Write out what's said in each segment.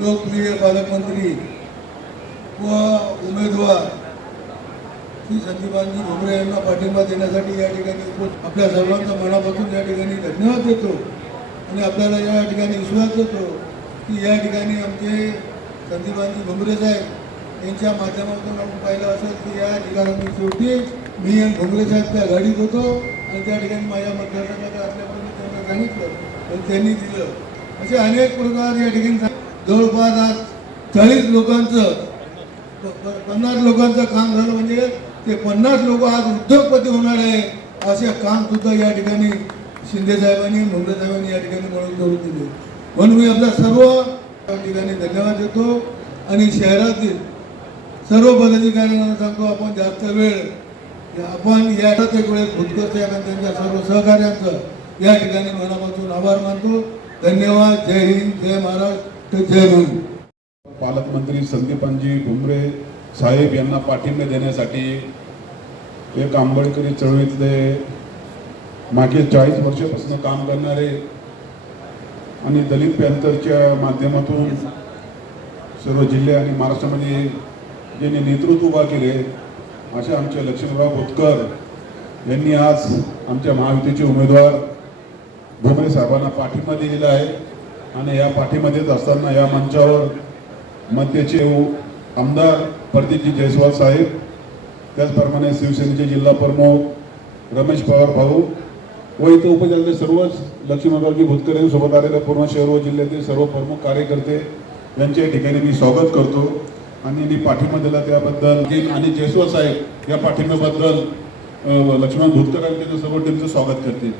लोकप्रिय पालकमंत्री व उमेदवार श्री संदीपानजी भोबरे यांना पाठिंबा देण्यासाठी या ठिकाणी आपल्या सर्वांचा मनापासून या ठिकाणी धन्यवाद देतो आणि आपल्याला या ठिकाणी विश्वास देतो की या ठिकाणी आमचे संदीपानजी भोबरे साहेब यांच्या माध्यमातून आपण पाहिलं असेल की या ठिकाणी शेवटी मी आणि भुमरे साहेब त्या गाडीत होतो आणि त्या ठिकाणी माझ्या मतदारसंघात असल्यापर्यंत त्यांना सांगितलं पण त्यांनी दिलं. असे अनेक प्रकार या ठिकाणी जवळपास आज चाळीस लोकांचं पन्नास लोकांचं काम झालं म्हणजे ते पन्नास लोक आज उद्योगपती होणार आहे असे काम सुद्धा या ठिकाणी शिंदे साहेबांनी मुंडे साहेबांनी या ठिकाणी मिळवून करून दिले. म्हणून मी आपल्या सर्व या ठिकाणी धन्यवाद देतो आणि शहरातील सर्व पदाधिकाऱ्यांना सांगतो आपण जास्त वेळ आपण या एक वेळेस भुतकर साहेब आणि त्यांच्या सर्व सहकार्यांचं या ठिकाणी मनापासून आभार मानतो. धन्यवाद. जय हिंद जय महाराष्ट्र जय भीम. पालकमंत्री संदीपांजी भुमरे साहेब यांना पाठिंबा देण्यासाठी एक आंबेडकरी चळवळीतले मागील चाळीस वर्षापासून काम करणारे आणि दलित पॅंथरच्या माध्यमातून सर्व जिल्हे आणि महाराष्ट्रामध्ये ज्यांनी नेतृत्व उभा केले अशा आमचे लक्ष्मीराव बोतकर यांनी आज आमच्या महायुतीचे उमेदवार भुमरे साहेबांना पाठिंबा दिलेला आहे. आणि या पाठीमध्येच असताना या मंचावर मध्यचे आमदार प्रदीपजी जयस्वाल साहेब त्याचप्रमाणे शिवसेनेचे जिल्हा प्रमुख रमेश पवार भाऊ व इथे उपजिल्ह्यातले सर्वच लक्ष्मीबाजी भुतकर आलेले पूर्ण शहर व जिल्ह्यातील सर्व प्रमुख कार्यकर्ते यांच्या ठिकाणी मी स्वागत करतो. आणि मी पाठिंबा दिला त्याबद्दल. आणि जयस्वाल साहेब या पाठिंब्याबद्दल लक्ष्मण भुतकर आणि त्यांच्या सर्व टीमचं स्वागत करतील.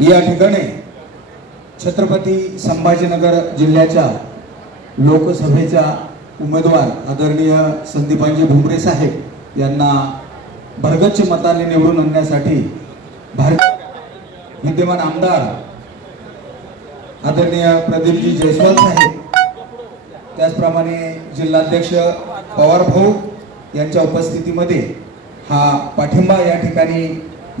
या ठिकाणी छत्रपती संभाजीनगर जिल्ह्याच्या लोकसभेच्या उमेदवार आदरणीय संदीपांजी भुमरे साहेब यांना भरगच्च मताने निवडून आणण्यासाठी भारत विद्यमान आमदार आदरणीय प्रदीपजी जयस्वाल साहेब त्याचप्रमाणे जिल्हाध्यक्ष पवार भाऊ यांच्या उपस्थितीमध्ये हा पाठिंबा या ठिकाणी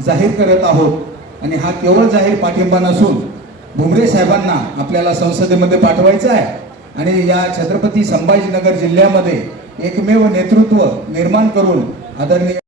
जाहीर करत आहोत. आणि हा केवळ जाहीर पाठिंबा नसून भुमरे साहेबांना आपल्याला संसदेमध्ये पाठवायचं आहे. आणि या छत्रपती संभाजीनगर जिल्ह्यामध्ये एकमेव नेतृत्व निर्माण करून आदरणीय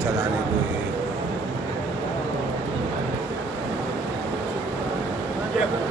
jalan itu Yeah.